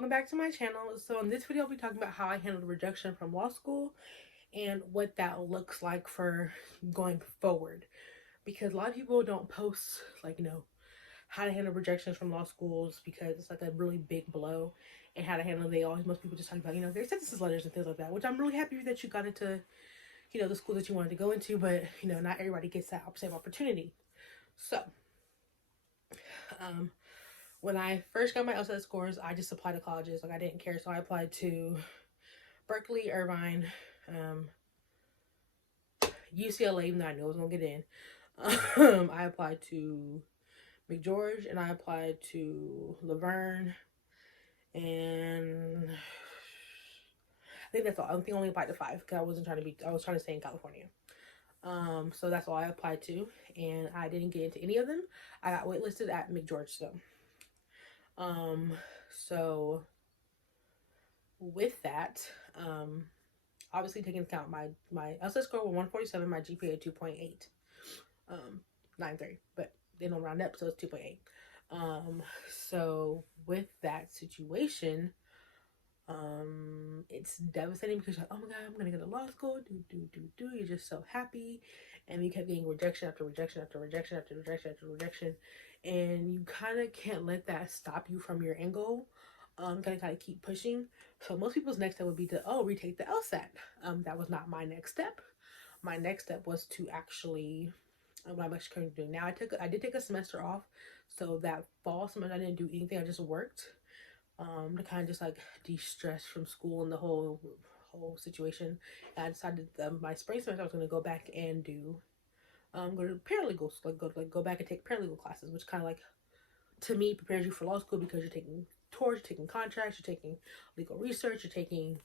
welcome back to my channel. So in this video, I'll be talking about how I handled rejection from law school and what that looks like for going forward. Because a lot of people don't post how to handle rejections from law schools because it's like a really big blow, and how to handle most people just talk about, their acceptance letters and things like that, which I'm really happy that you got into, the school that you wanted to go into, but not everybody gets that same opportunity. So when I first got my LSAT scores, I just applied to colleges. Like, I didn't care. So I applied to Berkeley, Irvine, UCLA, even though I knew I was going to get in. I applied to McGeorge, and I applied to Laverne, and I think that's all. I think I only applied to 5 because I was trying to stay in California. So that's all I applied to, and I didn't get into any of them. I got waitlisted at McGeorge, so with that, obviously taking into account my LSAT score was 147, my GPA 2.8, 9.3, but they don't round up, so it's 2.8. So with that situation, it's devastating because you're like, oh my god, I'm gonna go to law school, you're just so happy, and you kept getting rejection after rejection after rejection after rejection after rejection, and you kind of can't let that stop you from your end goal. Gotta kind of keep pushing. So most people's next step would be to retake the LSAT. That was not my next step. My next step was to actually what I'm actually currently doing now. I did take a semester off, so that fall semester I didn't do anything. I just worked to kind of just like de-stress from school and the whole situation. And I decided that my spring semester I was going to go back and do go to paralegal school, go back and take paralegal classes, which kind of like, to me, prepares you for law school because you're taking tours, you're taking contracts, you're taking legal research, you're taking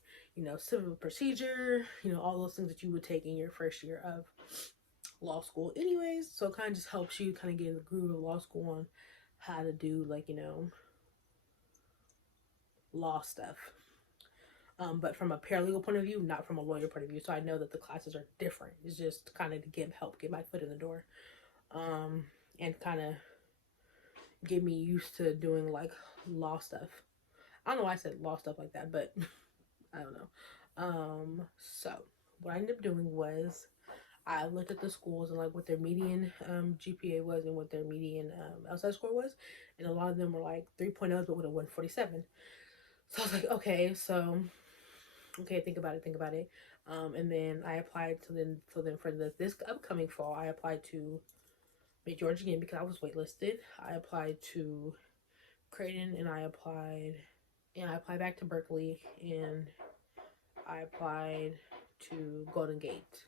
civil procedure, all those things that you would take in your first year of law school anyways. So it kind of just helps you kind of get in the groove of law school on how to do law stuff, but from a paralegal point of view, not from a lawyer point of view. So I know that the classes are different. It's just kind of to help get my foot in the door, and kind of get me used to doing like law stuff. I don't know why I said law stuff like that, but I don't know. So what I ended up doing was I looked at the schools and like what their median GPA was and what their median LSAT score was, and a lot of them were like 3.0s but with a 147. So I was like, okay, think about it. And then I applied to for this upcoming fall, I applied to McGeorge again because I was waitlisted. I applied to Creighton, and I applied back to Berkeley, and I applied to Golden Gate.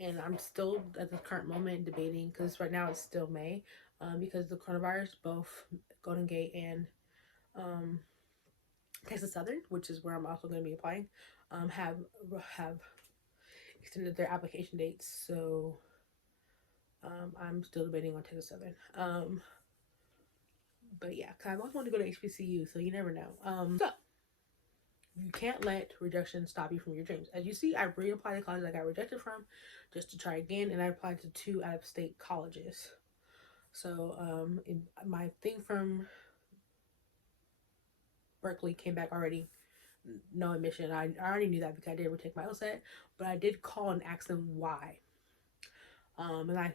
And I'm still at the current moment debating, because right now it's still May, because of the coronavirus, both Golden Gate and Texas Southern, which is where I'm also going to be applying, have extended their application dates. So I'm still debating on Texas Southern. But yeah, I always wanted to go to HBCU, so you never know. So you can't let rejection stop you from your dreams. As you see, I reapplied to colleges I got rejected from just to try again, and I applied to 2 out-of-state colleges. So my thing from Berkeley came back already, no admission. I already knew that because I did retake my LSAT, but I did call and ask them why. And I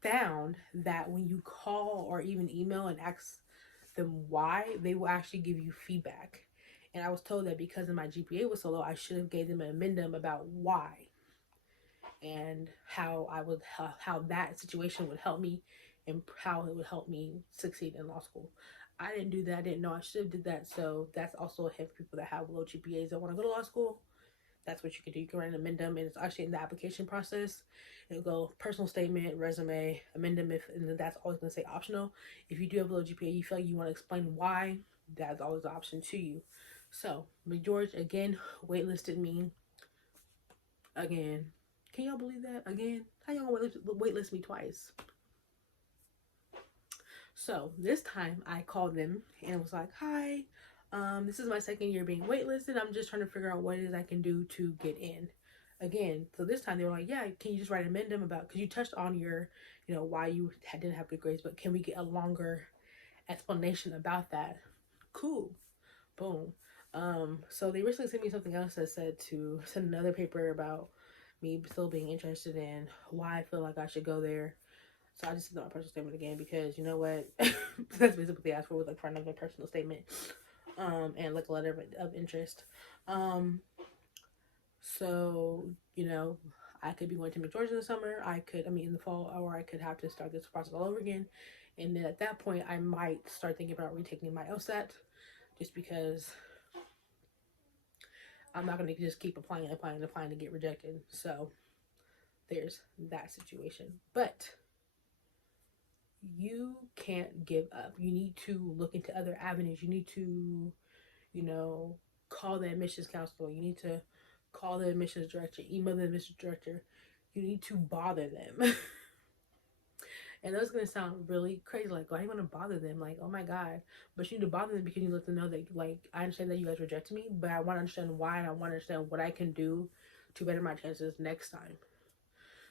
found that when you call or even email and ask them why, they will actually give you feedback. And I was told that because of my GPA was so low, I should have gave them an addendum about why and how that situation would help me and how it would help me succeed in law school. I didn't do that. I didn't know I should have did that. So that's also a hint for people that have low GPAs that want to go to law school. That's what you can do. You can write an addendum, and it's actually in the application process. It'll go personal statement, resume, addendum, and then that's always going to say optional. If you do have a low GPA, you feel like you want to explain why, that's always an option to you. So McGeorge again waitlisted me again. Can y'all believe that? Again, how y'all gonna waitlist me twice? So this time I called them and was like, hi, this is my 2nd year being waitlisted. I'm just trying to figure out what it is I can do to get in again. So this time they were like, yeah, can you just write an addendum about, because you touched on your, why you didn't have good grades, but can we get a longer explanation about that? Cool. boom. So they recently sent me something else that said to send another paper about me still being interested in why I feel like I should go there. So I just sent out my personal statement again because you know what? That's basically what they asked for, was like for another personal statement. And like a letter of interest. So, you know, I could be going to Georgia in the summer. In the fall, or I could have to start this process all over again. And then at that point, I might start thinking about retaking my LSAT, just because I'm not going to just keep applying to get rejected. So there's that situation. But you can't give up. You need to look into other avenues. You need to, you know, call the admissions counselor. You need to call the admissions director, email the admissions director. You need to bother them. And that's going to sound really crazy. Like, why do you want to bother them? Like, oh my God. But you need to bother them because you let them know that, like, I understand that you guys rejected me, but I want to understand why, and I want to understand what I can do to better my chances next time.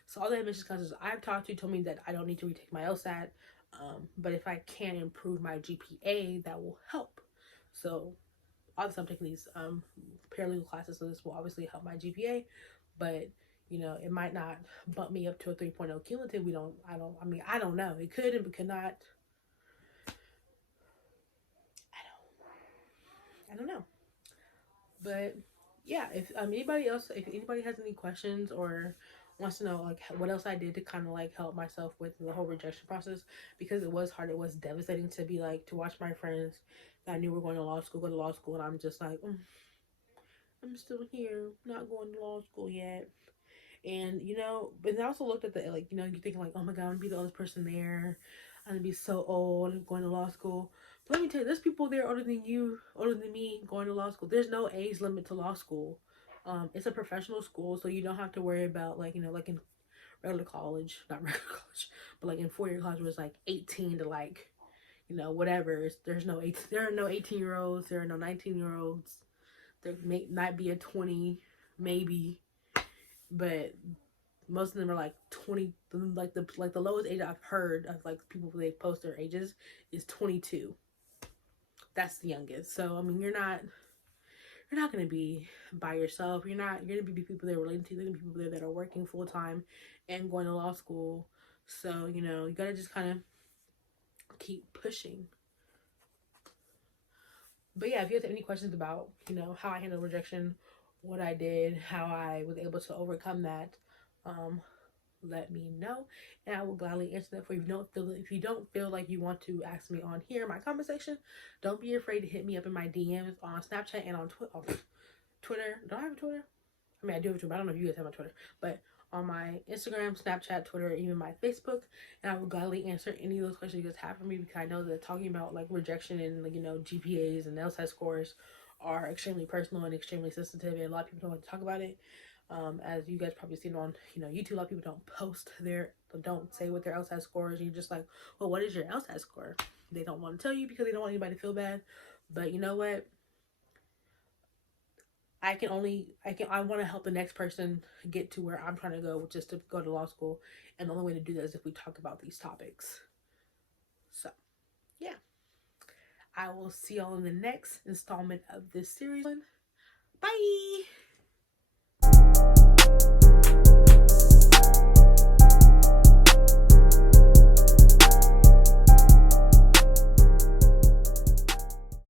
So all the admissions counselors I've talked to told me that I don't need to retake my LSAT, but if I can improve my GPA, that will help. So obviously I'm taking these paralegal classes, so this will obviously help my GPA, but you know, it might not bump me up to a 3.0 cumulative. I don't know. It could and it could not. I don't know. But yeah, if anybody has any questions or wants to know like what else I did to kind of like help myself with the whole rejection process, because it was hard. It was devastating to be like, to watch my friends that I knew were going to law school, and I'm just like, I'm still here, not going to law school yet. And, you know, but I also looked at the, like, you know, you're thinking like, oh my God, I'm going to be the oldest person there. I'm going to be so old going to law school. But let me tell you, there's people there older than you, older than me, going to law school. There's no age limit to law school. It's a professional school, so you don't have to worry about, like, you know, like in regular college, not regular college, but like in 4-year college, where it's like 18 to like, you know, whatever. There are no 18-year-olds, there are no 19-year-olds. There may not be a 20, maybe. But most of them are like 20. Like the lowest age I've heard of like people they post their ages is 22. That's the youngest. So I mean, you're not gonna be by yourself. You're gonna be people they're related to. There's gonna be people there that are working full time and going to law school. So you know, you gotta just kind of keep pushing. But yeah, if you have any questions about, you know, how I handled rejection, what I did, how I was able to overcome that, let me know, and I will gladly answer that for you. If you don't feel like you want to ask me on here in my comment section, don't be afraid to hit me up in my DMs on Snapchat and on Twitter. Don't I have a Twitter? I mean, I do have a Twitter, but I don't know if you guys have my Twitter. But on my Instagram, Snapchat, Twitter, even my Facebook, and I will gladly answer any of those questions you guys have for me, because I know that talking about like rejection and, like, you know, GPAs and LSAT scores are extremely personal and extremely sensitive, and a lot of people don't like to talk about it. As you guys probably seen on, you know, YouTube, a lot of people don't say what their LSAT score is. And you're just like, well, what is your LSAT score? They don't want to tell you because they don't want anybody to feel bad. But you know what? I want to help the next person get to where I'm trying to go, which is to go to law school. And the only way to do that is if we talk about these topics. So, yeah. I will see y'all in the next installment of this series. Bye!